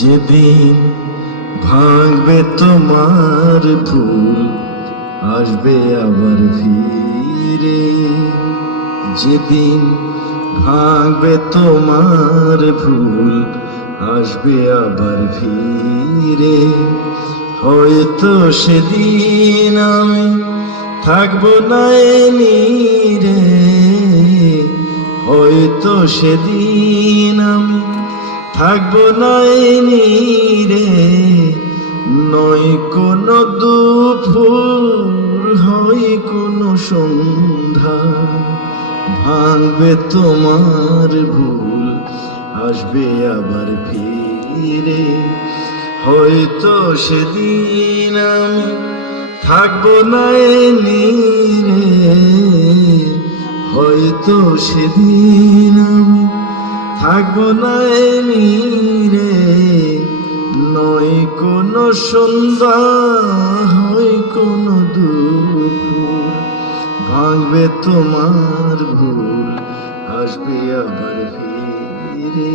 যেদিন ভাঙবে তোমার ভুল, আসবে আবার ফিরে। যেদিন ভাঙবে তোমার ভুল, আসবে আবার ফিরে। হয়তো সেদিন আমি থাকবো না নীরে, হয়তো সেদিন আমি থাকবো না নীরে। নয় কোনো দুপুর, হয় কোনো সন্ধ্যা, ভাঙবে তোমার ভুল, আসবে আবার ফিরে। হয়তো সেদিন আমি থাকবো না নীরে, হয়তো সেদিন আমি থাকবো না নীরে। নয় কোনো সন্ধ্যা, হয় কোনো দুপুর, ভাঙবে তোমার ভুল, আসবে আবার ফিরে।